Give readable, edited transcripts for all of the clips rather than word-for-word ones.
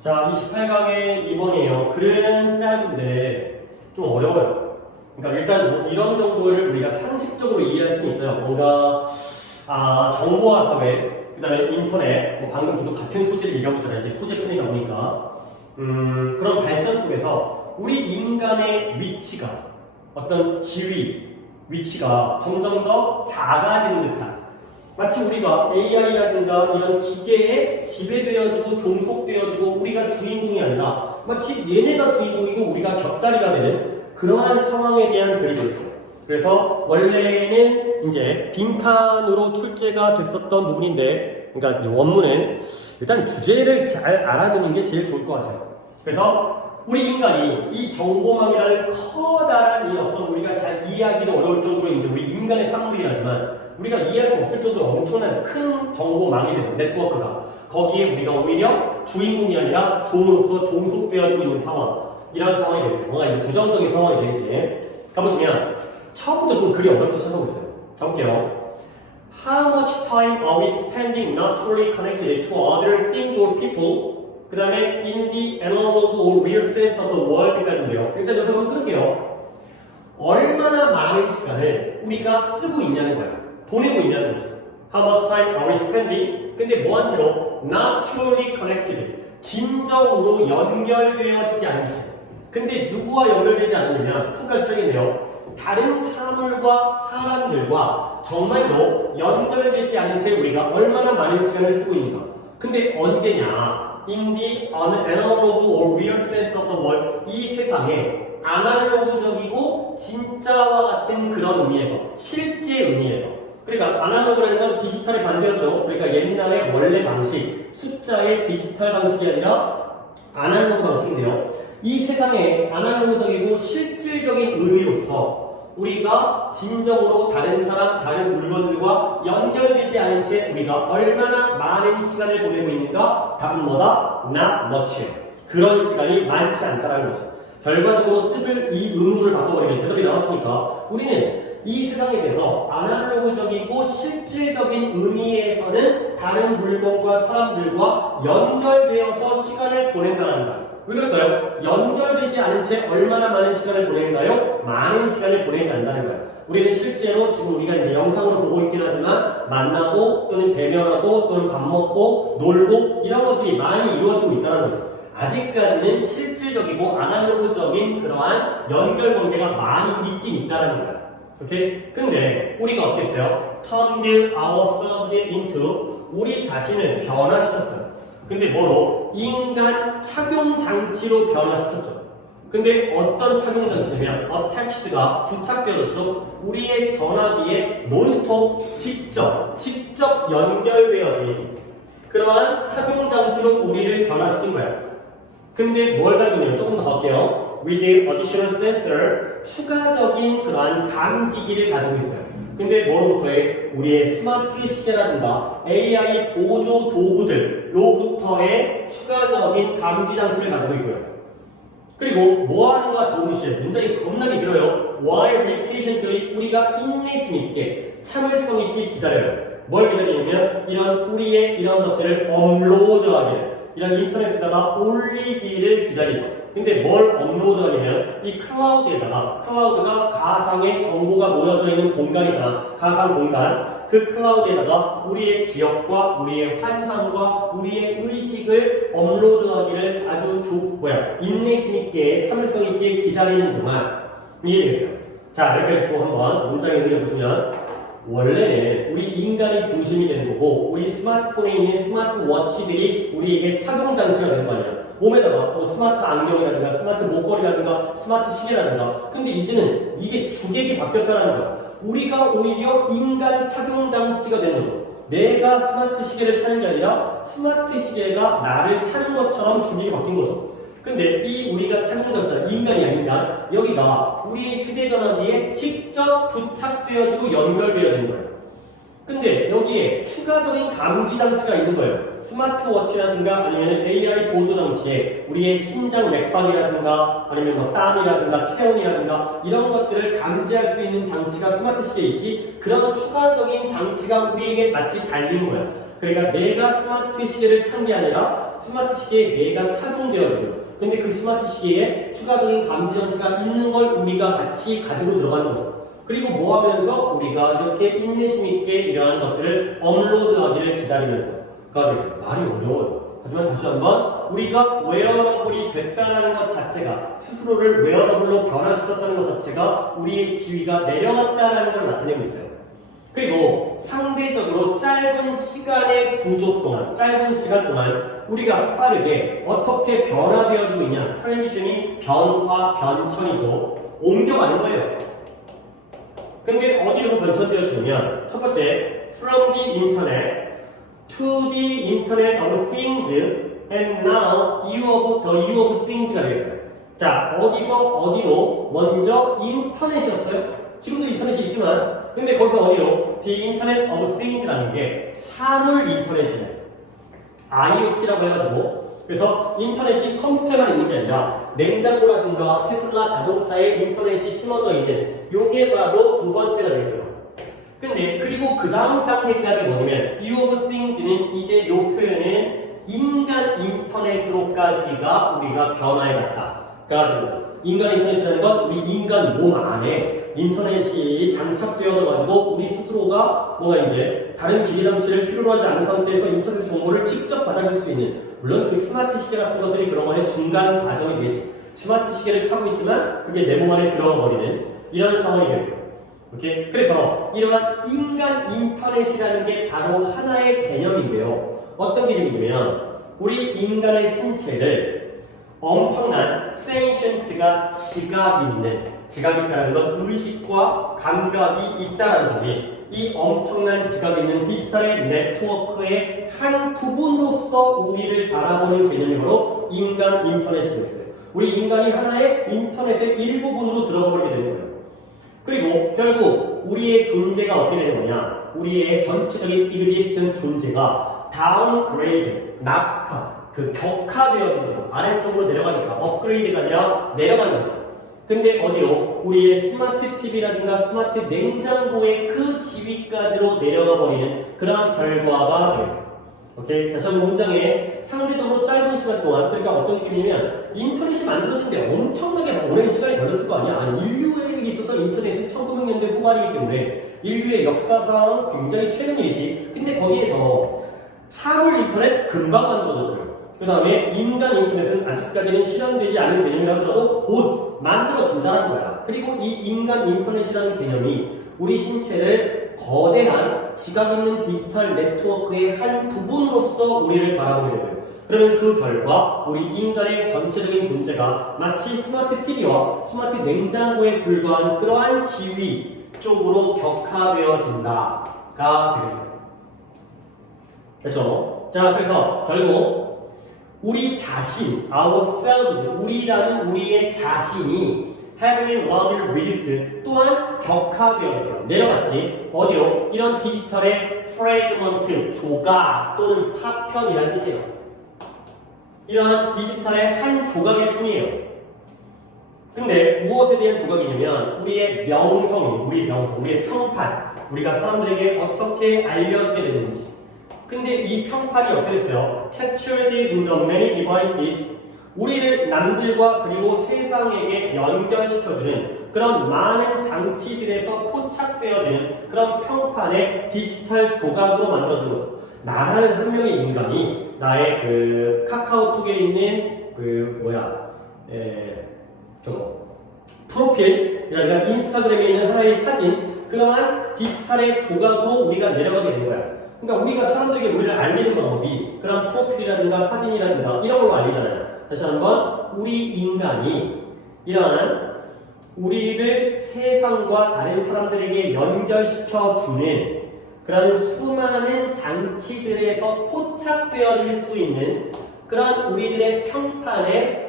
자, 28강의 2번이에요. 글은 짧은데 좀 어려워요. 그러니까 일단 뭐 이런 정도를 우리가 상식적으로 이해할 수는 있어요. 뭔가 정보화 사회, 그 다음에 인터넷, 뭐 방금 계속 같은 소재를 얘기하고 이제 소재 끊이다 보니까 그런 발전 속에서 우리 인간의 위치가 어떤 지위, 위치가 점점 더 작아지는 듯한, 마치 우리가 AI라든가 이런 기계에 지배되어지고 종속되어지고 우리가 주인공이 아니라 마치 얘네가 주인공이고 우리가 곁다리가 되는 그러한 상황에 대한 글이 있어요. 그래서 원래는 이제 빈칸으로 출제가 됐었던 부분인데, 그러니까 이제 원문은 일단 주제를 잘 알아두는 게 제일 좋을 것 같아요. 그래서 우리 인간이 이 정보망이라는 커다란 이 어떤 우리가 잘 이해하기도 어려울 정도로 이제 우리 인간의 산물이라지만 우리가 이해할 수 없을 정도로 엄청난 큰 정보망이 되는 네트워크가, 거기에 우리가 오히려 주인공이 아니라 종으로서 종속되어지고 있는 상황이라는 상황이 되겠어요. 뭔가 이제 부정적인 상황이 되겠지. 가보시면 처음부터 좀 글이 어렵게 시작하고 있어요. 가볼게요. How much time are we spending not truly connected to other things or people? 그 다음에 in the analog or real sense of the world까지인데요. 일단 여기서 한번 끊을게요. 얼마나 많은 시간을 우리가 쓰고 있냐는 거예요. 보내고 있냐는 거죠. How much time are we spending? 근데 뭐한 채로 not truly connected, 진정으로 연결되어지지 않은 채. 근데 누구와 연결되지 않느냐? 투까지 써야겠네요. 다른 사물과 사람들과 정말로 연결되지 않은 채 우리가 얼마나 많은 시간을 쓰고 있는가. 근데 언제냐? In the analog or real sense of the world, 이 세상에 아날로그적이고 진짜와 같은 그런 의미에서, 실제 의미에서. 그러니까 아날로그라는 건 디지털의 반대였죠. 그러니까 옛날의 원래 방식, 숫자의 디지털 방식이 아니라 아날로그 방식인데요. 이 세상에 아날로그적이고 실질적인 의미로서 우리가 진정으로 다른 사람, 다른 물건들과 연결되지 않은 채 우리가 얼마나 많은 시간을 보내고 있는가? 답은 뭐다? Not much. 그런 시간이 많지 않다는 거죠. 결과적으로 뜻을, 이 의문을 바꿔버리면 대답이 나왔으니까 우리는 이 세상에 대해서 아날로그적이고 실질적인 의미에서는 다른 물건과 사람들과 연결되어서 시간을 보낸다는 거예요. 왜 그럴까요? 연결되지 않은 채 얼마나 많은 시간을 보낸다요? 많은 시간을 보내지 않는다는 거예요. 우리는 실제로 지금 우리가 이제 영상으로 보고 있긴 하지만 만나고 또는 대면하고 또는 밥 먹고 놀고 이런 것들이 많이 이루어지고 있다는 거죠. 아직까지는 실질적이고 아날로그적인 그러한 연결 관계가 많이 있긴 있다는 거예요. 오케이? 근데 우리가 어떻게 했어요? Turned ourselves into, 우리 자신을 변화시켰어요. 근데 뭐로? 인간 착용 장치로 변화시켰죠. 근데 어떤 착용 장치냐면 attached가 부착되어졌죠. 우리의 전화기에 논스톱 직접 연결되어진 그러한 착용 장치로 우리를 변화시킨 거예요. 근데 뭘 가지고 있냐면 조금 더 갈게요. With additional sensor, 추가적인 그러한 감지기를 가지고 있어요. 근데 뭐로부터의? 우리의 스마트 시계라든가 AI 보조 도구들로부터의 추가적인 감지 장치를 가지고 있고요. 그리고 뭐하는가 동시에 문장이 겁나게 길어요. While we patiently, 우리가 인내심 있게 참을성 있게 기다려요. 뭘 기다리냐면 이런 우리의 이런 것들을 업로드하기를, 이런 인터넷에다가 올리기를 기다리죠. 근데 뭘 업로드하냐면 이 클라우드에다가, 클라우드가 가상의 정보가 모여져 있는 공간이잖아. 가상 공간. 그 클라우드에다가 우리의 기억과 우리의 환상과 우리의 의식을 업로드하기를 아주 인내심 있게 참을성 있게 기다리는 동안. 이해되겠어요? 자, 여기까지 또 한번 문장의 의미를 보시면, 원래는 우리 인간이 중심이 되는 거고 우리 스마트폰에 있는 스마트워치들이 우리에게 착용 장치가 되는 거 아니야. 몸에다가 뭐 스마트 안경이라든가 스마트 목걸이라든가 스마트 시계라든가. 근데 이제는 이게 주객이 바뀌었다는 거야. 우리가 오히려 인간 착용 장치가 된 거죠. 내가 스마트 시계를 차는 게 아니라 스마트 시계가 나를 차는 것처럼 주객이 바뀐 거죠. 근데 이 우리가 착용 장치가 인간이 아닌가? 여기가 우리 휴대전화기에 직접 부착되어지고 연결되어지는 거예요. 근데 여기에 추가적인 감지 장치가 있는 거예요. 스마트워치라든가 아니면 AI 보조 장치에 우리의 심장 맥박이라든가 아니면 뭐 땀이라든가 체온이라든가 이런 것들을 감지할 수 있는 장치가 스마트 시계에 있지. 그런 추가적인 장치가 우리에게 마치 달린 거예요. 그러니까 내가 스마트 시계를 찬 게 아니라 스마트 시계에 뇌가 착용되어지고 근데 그 스마트 시계에 추가적인 감지 장치가 있는 걸 우리가 같이 가지고 들어가는 거죠. 그리고 뭐 하면서 우리가 이렇게 인내심 있게 이러한 것들을 업로드하기를 기다리면서 그러니까 말이 어려워요. 하지만 다시 한번 우리가 웨어러블이 됐다는 것 자체가 스스로를 웨어러블로 변화시켰다는 것 자체가 우리의 지위가 내려갔다는 걸 나타내고 있어요. 그리고 상대적으로 짧은 시간의 구조 동안 짧은 시간 동안 우리가 빠르게 어떻게 변화되어지고 있냐 트랜지션이 변화, 변천이죠. 옮겨가는 거예요. 근데 어디로 변천되어지냐면 첫 번째 from the internet to the internet of things and now you of things가 되겠어요. 자 어디서 어디로 먼저 인터넷이었어요. 지금도 인터넷이 있지만 근데 거기서 어디로 the internet of things라는 게 사물 인터넷이에요. IoT라고 해가지고 그래서 인터넷이 컴퓨터에만 있는 게 아니라 냉장고라든가 테슬라 자동차에 인터넷이 심어져 있는 요게 바로 두 번째가 되고요. 근데 그리고 그 다음 단계까지 뭐냐면 You of Things는 이제 요 표현은 인간 인터넷으로까지가 우리가 변화해갔다가 되는 거죠. 인간 인터넷이라는 건 우리 인간 몸 안에 인터넷이 장착되어져 가지고 우리 스스로가 뭔가 이제 다른 기기 장치를 필요로 하지 않은 상태에서 인터넷 정보를 직접 받아줄 수 있는 물론 그 스마트 시계 같은 것들이 그런 거에 중간 과정이 되겠지. 스마트 시계를 차고 있지만 그게 내 몸 안에 들어가 버리는 이런 상황이겠어요. 오케이? 그래서 이러한 인간 인터넷이라는 게 바로 하나의 개념인데요. 어떤 개념이냐면 우리 인간의 신체를 엄청난 세이션트가 지각이 있다는 건 의식과 감각이 있다는 거지. 이 엄청난 지각이 있는 디지털의 네트워크의 한 부분으로서 우리를 바라보는 개념이 바로 인간 인터넷이 되겠어요. 우리 인간이 하나의 인터넷의 일부분으로 들어가 버리게 되는 거예요. 그리고 결국 우리의 존재가 어떻게 되는 거냐? 우리의 전체적인 existence 존재가 다운그레이드, 격화되어지는 거죠. 아래쪽으로 내려가니까 업그레이드가 아니라 내려가는 거죠. 근데 어디로? 우리의 스마트 TV라든가 스마트 냉장고의 그 지위까지로 내려가 버리는 그런 결과가 되겠어요. 오케이? 다시 한번 문장에 상대적으로 짧은 시간 동안 그러니까 어떤 느낌이냐면 인터넷이 만들어진데 엄청나게 오랜 시간이 걸렸을 거 아니야? 아니 인류에 있어서 인터넷은 1900년대 후반이기 때문에 인류의 역사상 굉장히 최근 일이지. 근데 거기에서 사물 인터넷 금방 만들어졌고요. 그 다음에 인간 인터넷은 아직까지는 실현되지 않은 개념이라 하더라도 곧 만들어진다는 거야. 그리고 이 인간 인터넷이라는 개념이 우리 신체를 거대한 지각 있는 디지털 네트워크의 한 부분으로서 우리를 바라보게 되고요. 그러면 그 결과 우리 인간의 전체적인 존재가 마치 스마트 TV와 스마트 냉장고에 불과한 그러한 지위 쪽으로 격화되어진다가 되겠습니다. 됐죠? 자, 그래서 결국 우리 자신, ourselves, 우리라는 우리의 자신이 having larger risk 또한 격화되었어요. 내려갔지. 어디로? 이런 디지털의 fragment, 조각 또는 파편이라는 뜻이에요. 이러한 디지털의 한 조각일 뿐이에요. 근데 무엇에 대한 조각이냐면 우리의 명성이, 우리의 평판, 우리가 사람들에게 어떻게 알려지게 되는지. 근데 이 평판이 어떻게 됐어요? Captured in the many devices 우리를 남들과 그리고 세상에게 연결시켜주는 그런 많은 장치들에서 포착되어지는 그런 평판의 디지털 조각으로 만들어진 거죠. 나라는 한 명의 인간이 나의 그 카카오톡에 있는 프로필이라든가 인스타그램에 있는 하나의 사진 그러한 디지털의 조각으로 우리가 내려가게 된 거야. 그러니까 우리가 사람들에게 우리를 알리는 방법이 그런 프로필이라든가 사진이라든가 이런 걸로 알리잖아요. 다시 한번 우리 인간이 이러한 우리를 세상과 다른 사람들에게 연결시켜주는 그런 수많은 장치들에서 포착되어질 수 있는 그런 우리들의 평판의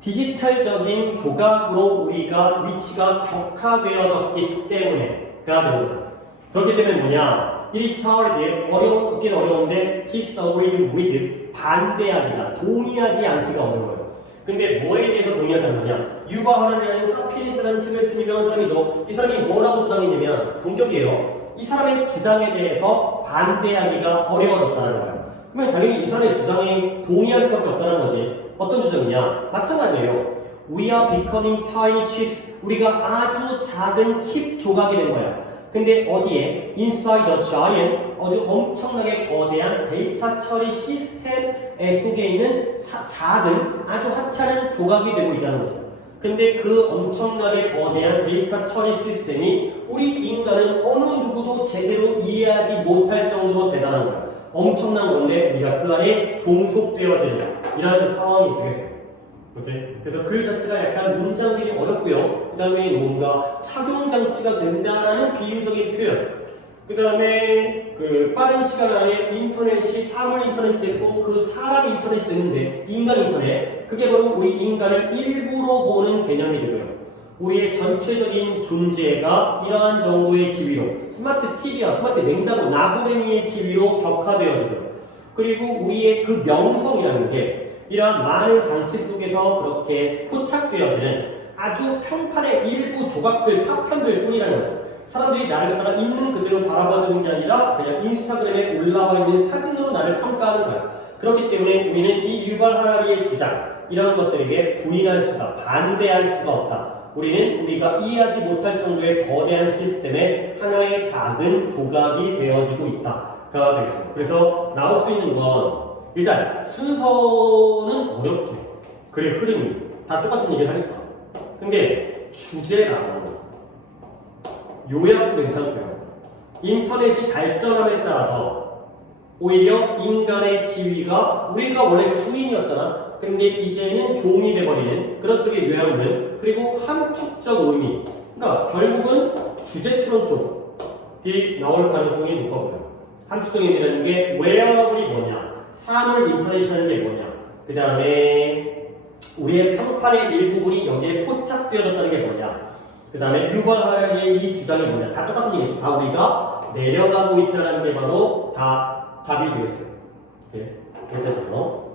디지털적인 조각으로 우리가 위치가 격화되어졌기 때문에가 되는 거죠. 그렇기 때문에 뭐냐? It is hard, 어렵긴 어려운데 disagree with, 반대하기가, 동의하지 않기가 어려워요. 근데 뭐에 대해서 동의하지 않느냐? 유바 하나라는 사피리스라는 책을 쓴 유명한 사람이죠. 이 사람이 뭐라고 주장했냐면 동격이에요. 이 사람의 주장에 대해서 반대하기가 어려워졌다는 거예요. 그러면 당연히 이 사람의 주장에 동의할 수밖에 없다는 거지. 어떤 주장이냐? 마찬가지예요. We are becoming tiny chips. 우리가 아주 작은 칩 조각이 된 거야. 근데 어디에? Inside the giant, 아주 엄청나게 거대한 데이터 처리 시스템에 속에 있는 작은, 아주 하찮은 조각이 되고 있다는 거죠. 근데 그 엄청나게 거대한 데이터 처리 시스템이 우리 인간은 어느 누구도 제대로 이해하지 못할 정도로 대단한 거야. 엄청난 건데 우리가 그 안에 종속되어지는 이런 상황이 되겠어요. 오케이? 그래서 글 자체가 약간 문장들이 어렵고요. 그 다음에 뭔가 착용장치가 된다라는 비유적인 표현. 그 다음에 그 빠른 시간 안에 인터넷이 사물 인터넷이 됐고 그 사람 인터넷이 됐는데 인간 인터넷. 그게 바로 우리 인간을 일부러 보는 개념이 되고요. 우리의 전체적인 존재가 이러한 정도의 지위로 스마트 TV와 스마트 냉장고, 나부랭이의 지위로 격화되어지고요. 그리고 우리의 그 명성이라는 게 이러한 많은 장치 속에서 그렇게 포착되어지는 아주 평판의 일부 조각들, 파편들 뿐이라는 거죠. 사람들이 나를 갖다가 있는 그대로 바라봐주는 게 아니라 그냥 인스타그램에 올라와 있는 사진으로 나를 평가하는 거야. 그렇기 때문에 우리는 이 유발 하라리의 주장, 이런 것들에게 부인할 수가, 반대할 수가 없다. 우리는 우리가 이해하지 못할 정도의 거대한 시스템의 하나의 작은 조각이 되어지고 있다가 되겠습니다. 그래서 나올 수 있는 건 일단 순서는 어렵죠. 글의 흐름이 다 똑같은 얘기를 하니까. 근데 주제랑 요약도 괜찮고요. 인터넷이 발전함에 따라서 오히려 인간의 지위가 우리가 원래 주인이었잖아. 근데 이제는 종이 돼버리는 그런 쪽의 요약문, 그리고 함축적 의미. 그러니까 결국은 주제 추론 쪽이 나올 가능성이 높아 보여요. 함축적 의미라는 게 웨어러블이 뭐냐, 사물 인터넷이라는 게 뭐냐, 그 다음에 우리의 평판의 일부분이 여기에 포착되어졌다는 게 뭐냐, 그 다음에 유발 하라리의 이 주장이 뭐냐, 다 똑같은 얘기죠. 다 우리가 내려가고 있다는 게 바로 다 답이 되겠어요. 이렇게 되죠.